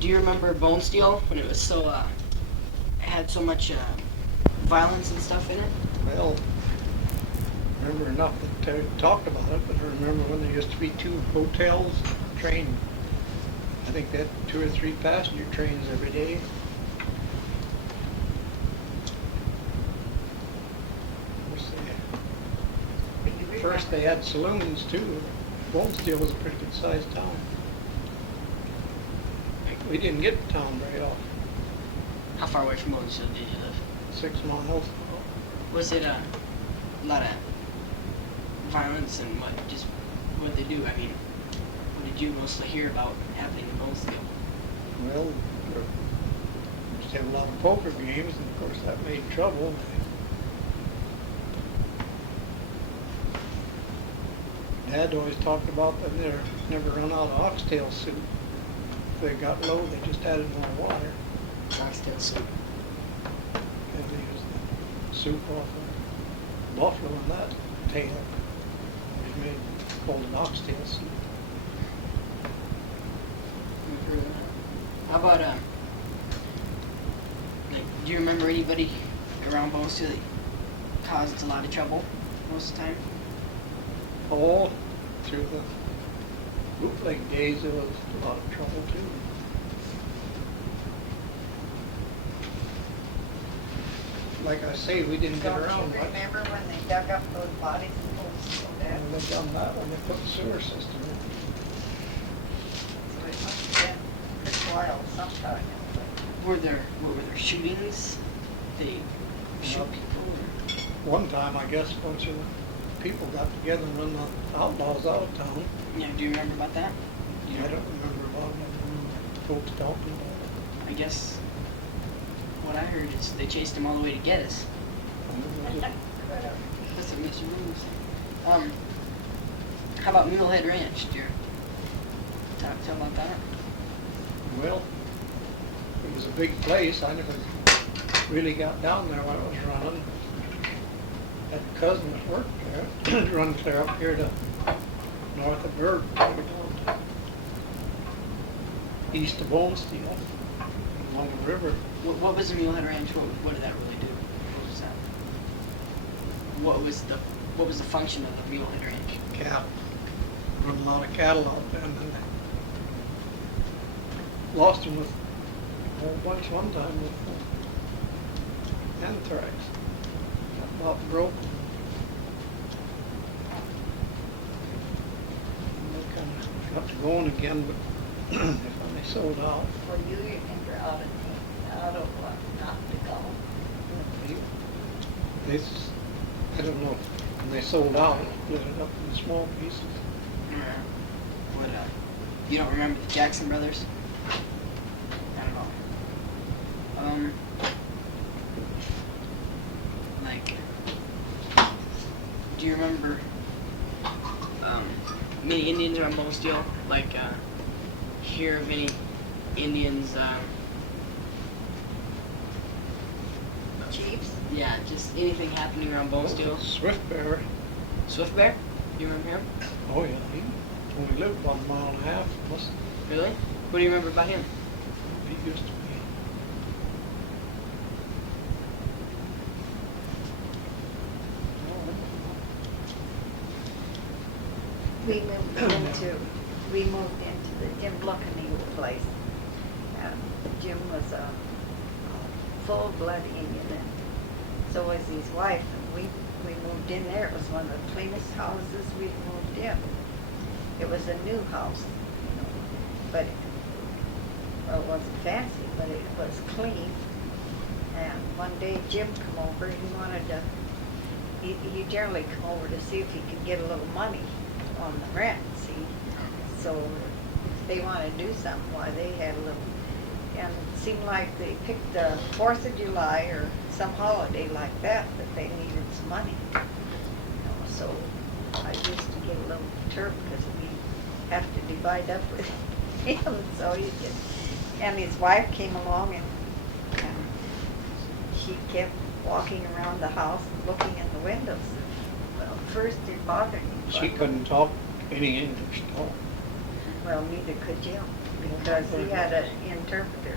Do you remember Bone Steel when it was so had so much violence and stuff in it? Well, I remember enough that Terry talked about it, but I remember when there used to be two hotels, train. I think they had 2 or 3 passenger trains every day. First they had saloons too. Bonesteel was a pretty good sized town. We didn't get to town very often. How far away from Bone Steel did you live? 6 miles. Was it a lot of violence and what they do? I mean, what did you mostly hear about happening in Bone Steel? Well, we used to have a lot of poker games, and of course that made trouble. Dad always talked about that they never run out of oxtail soup. If they got low, they just added more water. Oxtail soup. And they used the soup off of buffalo and that tail. They made called an oxtail soup. We've heard of that. How about like, do you remember anybody around Bone Steel that caused a lot of trouble most of the time? All through the bootleg days, there was a lot of trouble too. Like I say, we didn't get around Don't you much. remember when they dug up those bodies and posted them And they done that when they put the sewer system in. So it must have been pretty wild sometime. Were there shootings? They shoot Yep. people? Or? One time, I guess, a bunch of people got together and run the outlaws out of town. Yeah, do you remember about that? I don't remember about it. I remember folks talking about I guess what I heard is they chased him all the way to get us. it. That's what Mr. Moon was saying. How about Mulehead Ranch? Did you tell about that? Well, it was a big place. I never really got down there when I was running. I had a cousin that worked there, run clear up here to north of Berg, down to east of Bonesteel, along the river. What was the Mulehead Ranch? What did that really do? What was that? What was the function of the Mulehead Ranch? Cattle. Run a lot of cattle out there, and then they lost them with a whole bunch one time with anthrax. Got about broke. And they kind of got to going again, but they finally sold out. Well, you remember out of what, not to go. I don't know, when they sold out, they split it up into small pieces. What? You don't remember the Jackson brothers? I don't know. Like, do you remember many Indians around Bone Steel? Like, hear of any Indians? Chiefs? Yeah, just anything happening around Bone Steel. Swift Bear, Swift Bear? You remember him? oh yeah, he only lived about a mile and a half from us. Really? What do you remember about him? He used to be. We moved into the Jim Luckany place. Jim was a full-blood Indian, and so was his wife. And we moved in there. It was one of the cleanest houses we'd moved in. It was a new house, you know, but it wasn't fancy, but it was clean. And one day Jim come over. He wanted to. He generally come over to see if he could get a little money on the rent. See, so if they wanted to do something, why they had a little. And it seemed like they picked the 4th of July or some holiday like that they needed some money. You know, so I used to get a little perturbed because we have to divide up with him. So he did. And his wife came along and she kept walking around the house and looking in the windows. Well, first it bothered me. She couldn't talk any English at all. Well, neither could Jim, because he had an interpreter.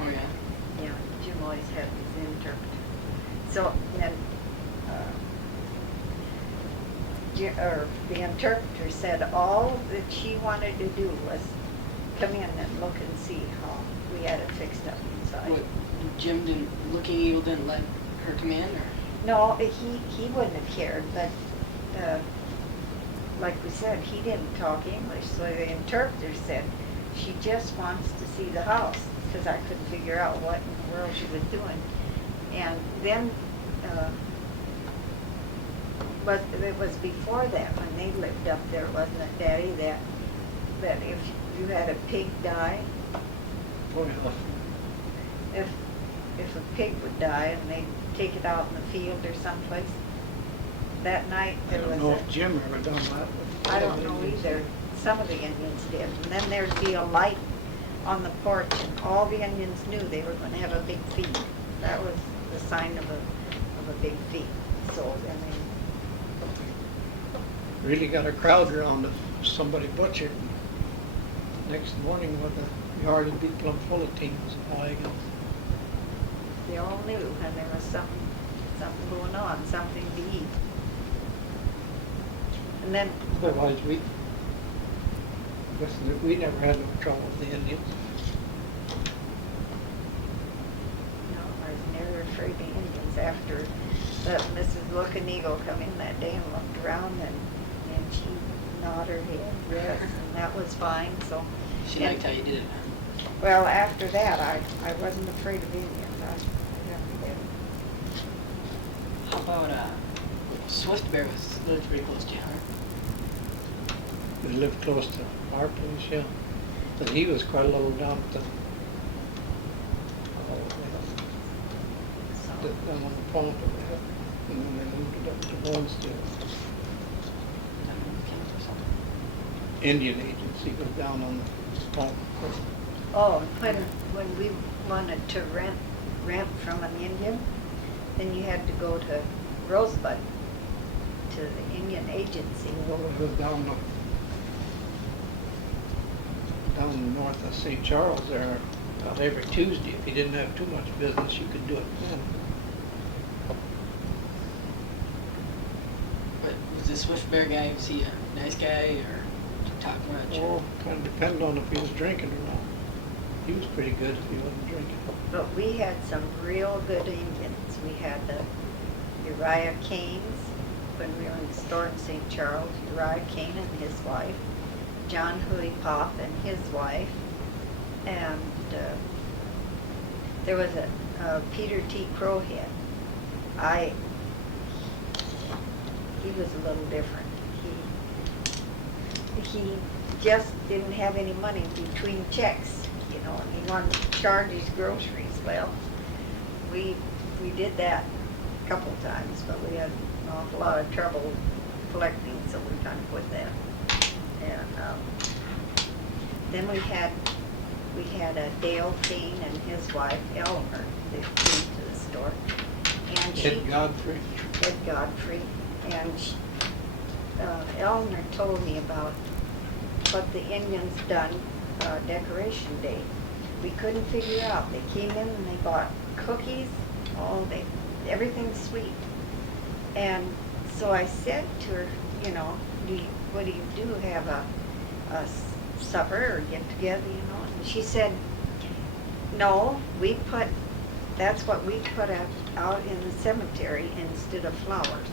Oh, yeah. Yeah, Jim always had his interpreter. So then, the interpreter said all that she wanted to do was come in and look and see how we had it fixed up inside. What, Jim didn't, Looking Evil didn't let her come in, or? No, he wouldn't have cared, but like we said, he didn't talk English, so the interpreter said she just wants to see the house, because I couldn't figure out what in the world she was doing. And then, but it was before that, when they lived up there, wasn't it, Daddy, that if you had a pig die, Oh, yeah. if a pig would die and they'd take it out in the field or someplace, that night I there was don't know a... if Jim ever done that. I don't know either. Some of the Indians did. And then there'd be a light on the porch, and all the Indians knew they were going to have a big feast. That was the sign of a big feast. So, I mean, Really got a crowd around if somebody butchered. Next morning, when the yard would be plumb full of teams of wagons. they all knew when there was something going on, something to eat. And then, Otherwise, we never had no trouble with the Indians. no, I was never afraid of Indians after that Mrs. Looking Eagle come in that day and looked around, and she nodded her head, yes, and that was fine, so. She and- liked how you did it, man. Well, after that, I wasn't afraid of Indians. I never did. How about, Swift Bear lived pretty close to you, huh? We lived close to our place, yeah. But he was quite a little down at down on the pond over there. And then they moved it up to Lonsdale. Indian agency goes down on the pond. Oh, when we wanted to rent from an Indian, then you had to go to Rosebud, to the Indian agency. Well, it was down north of St. Charles there, about every Tuesday. If you didn't have too much business, you could do it then. But was the Swift Bear guy, was he a nice guy, or did he talk much? Well, kind of depended on if he was drinking or not. He was pretty good if he wasn't drinking. But we had some real good Indians. We had the Uriah Caines, when we were in the store in St. Charles, Uriah Cain and his wife, John Hooley Pop and his wife, and there was a Peter T. Crowhead. He was a little different. He just didn't have any money between checks, you know, and he wanted to charge his groceries. Well, we did that a couple times, but we had an awful lot of trouble collecting, so we kind of quit that. And then we had a Dale Keene and his wife Elmer that came to the store, and Ed Godfrey. Ed Godfrey, and Elmer told me about what the Indians done Decoration Day. We couldn't figure out. They came in and they bought cookies, everything's sweet. And so I said to her, you know, what do you do? Have a supper or get together, you know? And she said, no, that's what we put out in the cemetery instead of flowers.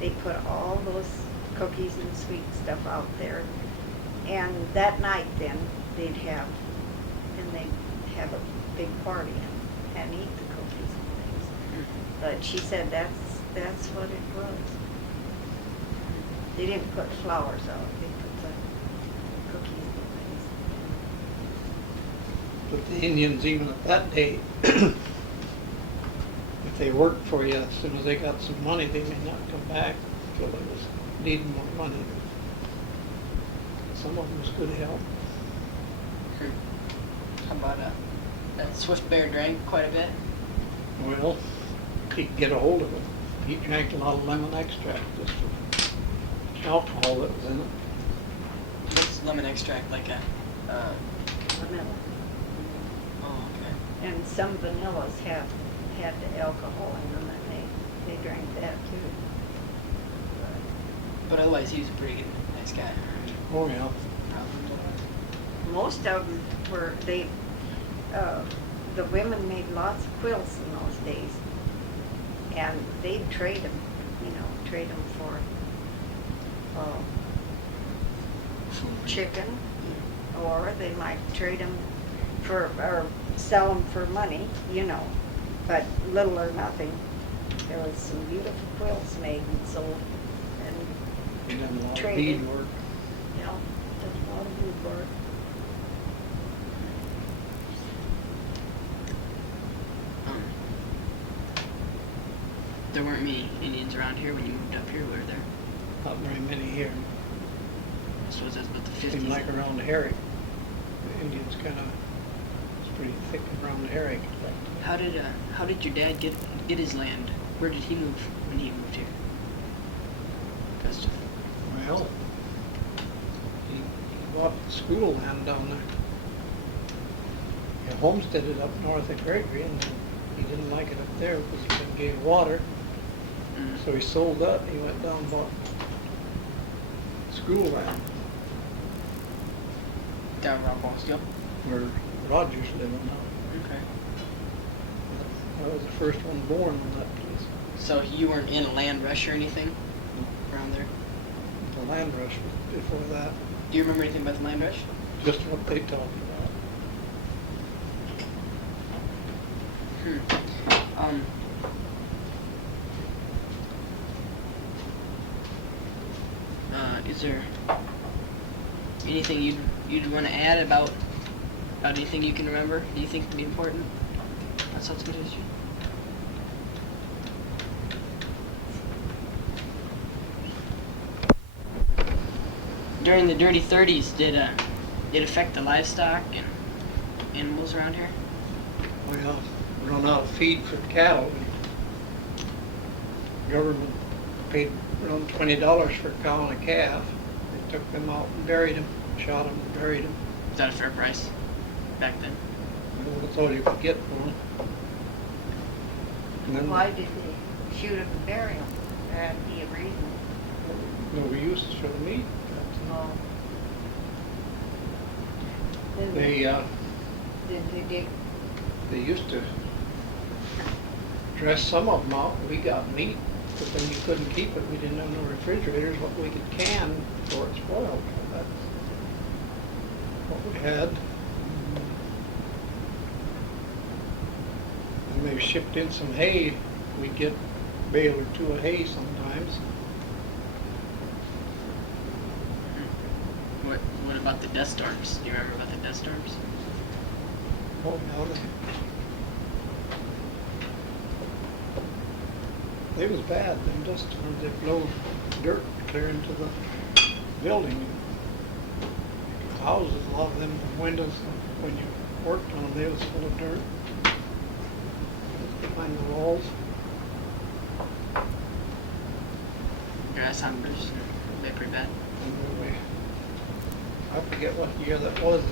They put all those cookies and sweet stuff out there. And that night then, they'd have a big party and eat the cookies and things. But she said that's what it was. They didn't put flowers out, they put the cookies and things. But the Indians, even at that day, if they worked for you, as soon as they got some money, they may not come back until they was needing more money. Some of them was good help. How about, that Swift Bear drank quite a bit? Well, he could get a hold of it. He drank a lot of lemon extract just for alcohol that was in it. lemon extract like a, vanilla. oh, okay. And some vanillas had the alcohol in them, and they drank that too. But otherwise, he was a pretty good, nice guy. Oh, yeah. Most of them were, the women made lots of quilts in those days. And they'd trade them, trade them for chicken, or they might trade them or sell them for money, but little or nothing. There was some beautiful quilts made and sold, and He done a lot of traded. bead work. Yeah, did a lot of good work. There weren't many Indians around here when you moved up here, were there? Not very many here. I suppose that's about the 50s. Seemed like around Herrick. The Indians kind of, it's pretty thick around Herrick. How did your dad get his land? Where did he move when he moved here? Just Well, he bought school land down there. He homesteaded up north of Gregory, and then he didn't like it up there because he couldn't get water. So he sold that. He went down and bought school land down Rockwall still? where Roger's living now. Okay. I was the first one born in that place. So you weren't in a land rush or anything around there? The land rush was before that. Do you remember anything about the land rush? Just what they told me about. Is there anything you'd want to add about anything you can remember? Do you think would be important? That's such good history. During the Dirty 30s, did it affect the livestock and animals around here? Well, run out of feed for cattle. The government paid around $20 for a cow and a calf. They took them out and buried them, shot them and buried them. Was that a fair price back then? That's all you could get for them. And then Why did they shoot them and bury them? There had to be a reason. no use for the meat. Oh. Then They did they dig? they used to dress some of them out. We got meat, but then you couldn't keep it. We didn't have no refrigerators. What we could can before it spoiled. That's what we had. And they shipped in some hay. We'd get a bale or two of hay sometimes. What about the dust storms? Do you remember about the dust storms? Oh, no, they was bad. Them dust storms, they blow dirt clear into the building. Houses, a lot of them windows, when you worked on them, they was full of dirt. Behind the walls. Grasshoppers, they're pretty bad. And we, I forget what year that was.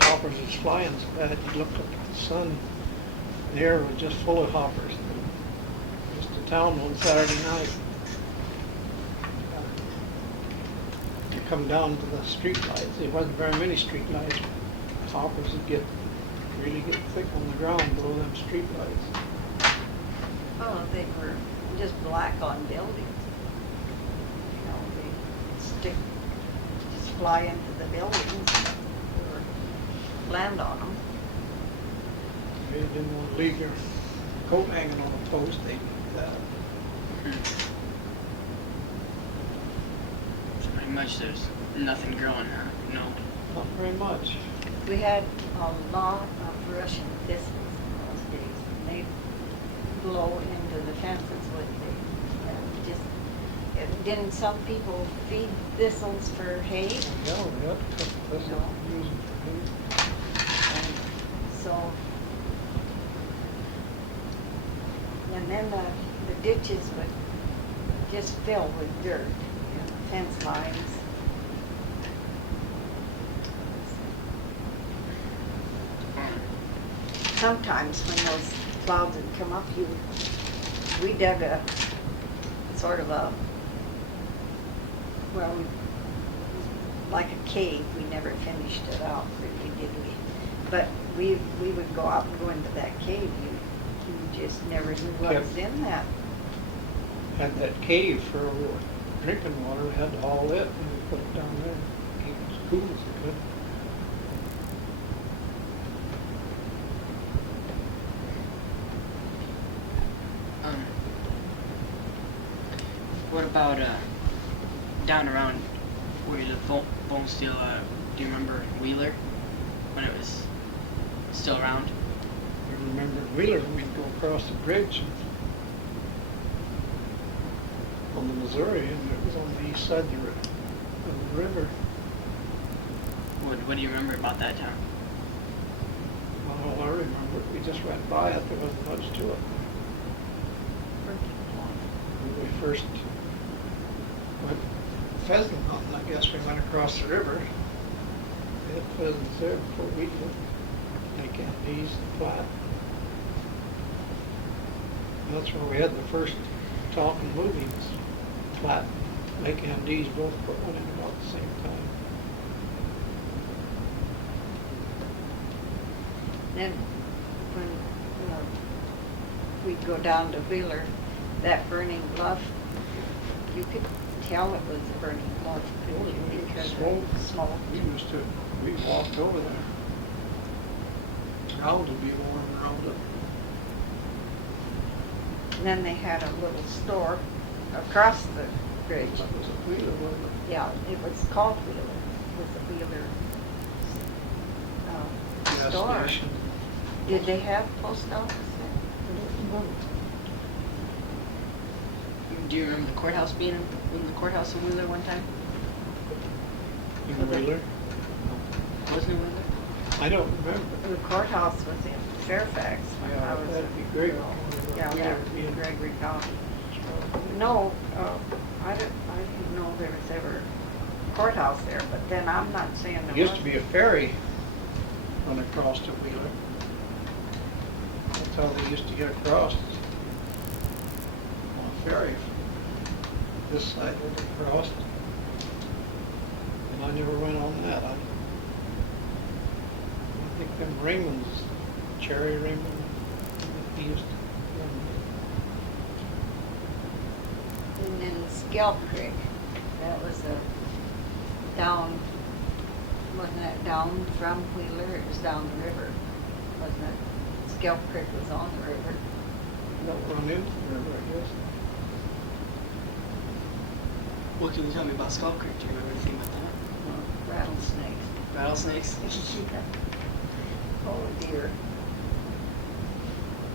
Hoppers was flying so bad. You looked up at the sun. The air was just full of hoppers. Just to town one Saturday night. You come down to the street lights. There wasn't very many street lights. Hoppers would really get thick on the ground below them street lights. Oh, they were just black on buildings. They just fly into the buildings or land on them. They didn't want to leave your coat hanging on a post. They'd do that. So pretty much there's nothing growing, huh? No. Not very much. We had a lot of Russian thistles in those days. And they'd blow into the fences with didn't some people feed thistles for hay? Yeah, we got to cut the thistle, No. use it for hay. And so, and then the ditches would just fill with dirt, fence lines. sometimes when those clouds would come up, we dug a sort of a, well, like a cave. We never finished it out, really, did we? But we would go out and go into that cave. You just never knew what was in that. Had that cave for drinking water, we had to haul it and we put it down there, keep it as cool as we could. What about down around where the bone steel? Do you remember Wheeler when it was still around? I remember Wheeler, we'd go across the bridge on the Missouri, and it was on the east side of the river. What do you remember about that town? Well, I remember we just went by it. There wasn't much to it. When we first went pheasant hunting, I guess we went across the river. We had pheasants there before we did. Lake Andes and Platte. And that's where we had the first talking movies. Platte and Lake Andes both put one in about the same time. Then when we'd go down to Wheeler, that burning bluff, you could tell it was a burning bluff, couldn't you? Because Smoke. of smoke. We walked over there. Ground would be warm around it. And then they had a little store across the bridge. That was a Wheeler, wasn't it? Yeah, it was called Wheeler. It was a Wheeler Gas store. station. Did they have post office there? Do you remember the courthouse being in the courthouse in Wheeler one time? In Wheeler? Wasn't it Wheeler? I don't remember. The courthouse was in Fairfax when Yeah, I was that'd a be great. girl. Yeah, Yeah. that would be in Gregory County. No, I didn't know there was ever a courthouse there, but then I'm not saying there There used to wasn't. be a ferry run across to Wheeler. That's how they used to get across. On a ferry. This side was across. And I never went on that. I think them Raymonds, Cherry Raymond, he used to run And then Scalp Creek, that was down, wasn't that down from Wheeler? It was down the river, wasn't it? Scalp Creek was on the river. it. Don't run into the river, I guess. What can you tell me about Skull Creek? Do you remember anything about that? Rattlesnakes. Rattlesnakes? Oh dear.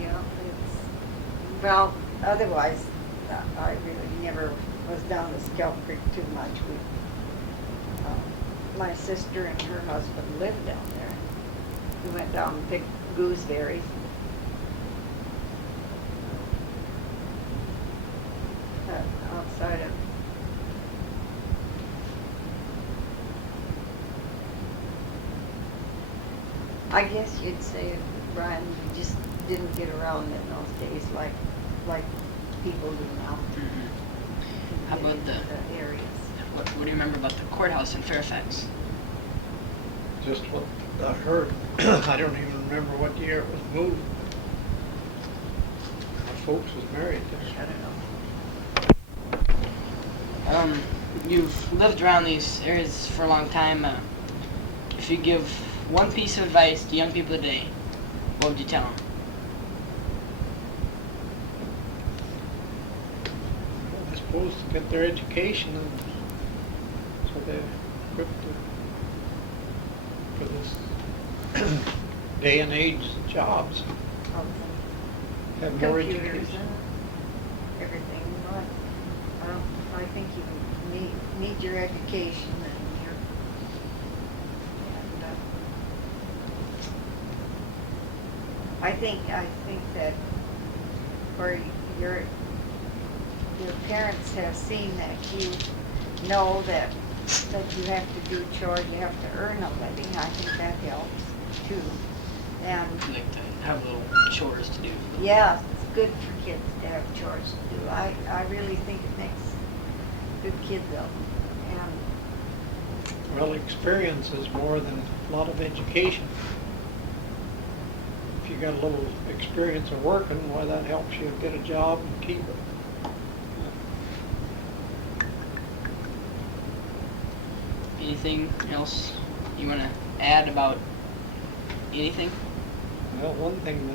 Yeah, it's, well, otherwise, I really never was down to Scalp Creek too much. My sister and her husband lived down there. We went down and picked gooseberries. Outside of I guess you'd say, Brian, you just didn't get around in those days like people do now. Mm-hmm. How Get about into the areas? what do you remember about the courthouse in Fairfax? Just what I heard. I don't even remember what year it was moved. My folks was married there. I don't know. You've lived around these areas for a long time. If you give one piece of advice to young people today, what would you tell them? I suppose to get their education and so they're equipped for this day and age jobs. All the Have more computers education. and everything. I think you need your education and your I think that where your parents have seen that you know that you have to do chores, you have to earn a living. I think that helps too. And You like to have little chores to do. yeah, it's good for kids to have chores to do. I really think it makes good kids of them. And Well, experience is more than a lot of education. If you got a little experience of working, why that helps you get a job and keep it. Anything else you want to add about anything? Well, one thing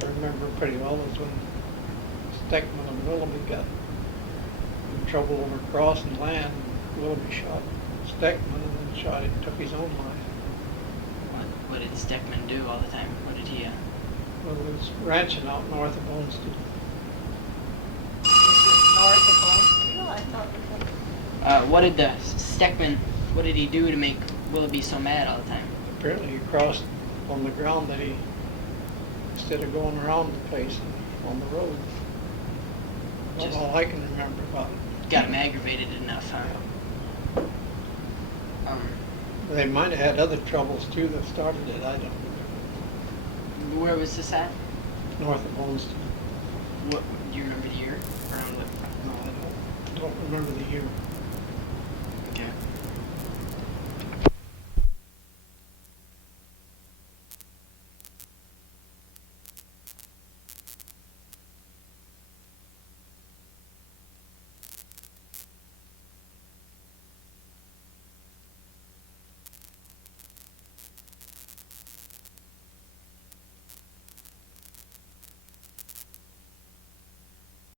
that I remember pretty well is when Steckman and Willoughby got in trouble over crossing land. Willoughby shot Steckman and then took his own life. What did Steckman do all the time? What did he? Well, he was ranching out north of Olmsted. is it north of Olmsted? I thought it was What did the Steckman? What did he do to make Willoughby so mad all the time? Apparently he crossed on the ground that he, instead of going around the place on the road. That's Just- all I can remember about it. Got him aggravated enough, huh? They might have had other troubles too that started it, I don't remember. Where was this at? North of Olmsted. What do you remember the year? Around what? No, I don't remember the year.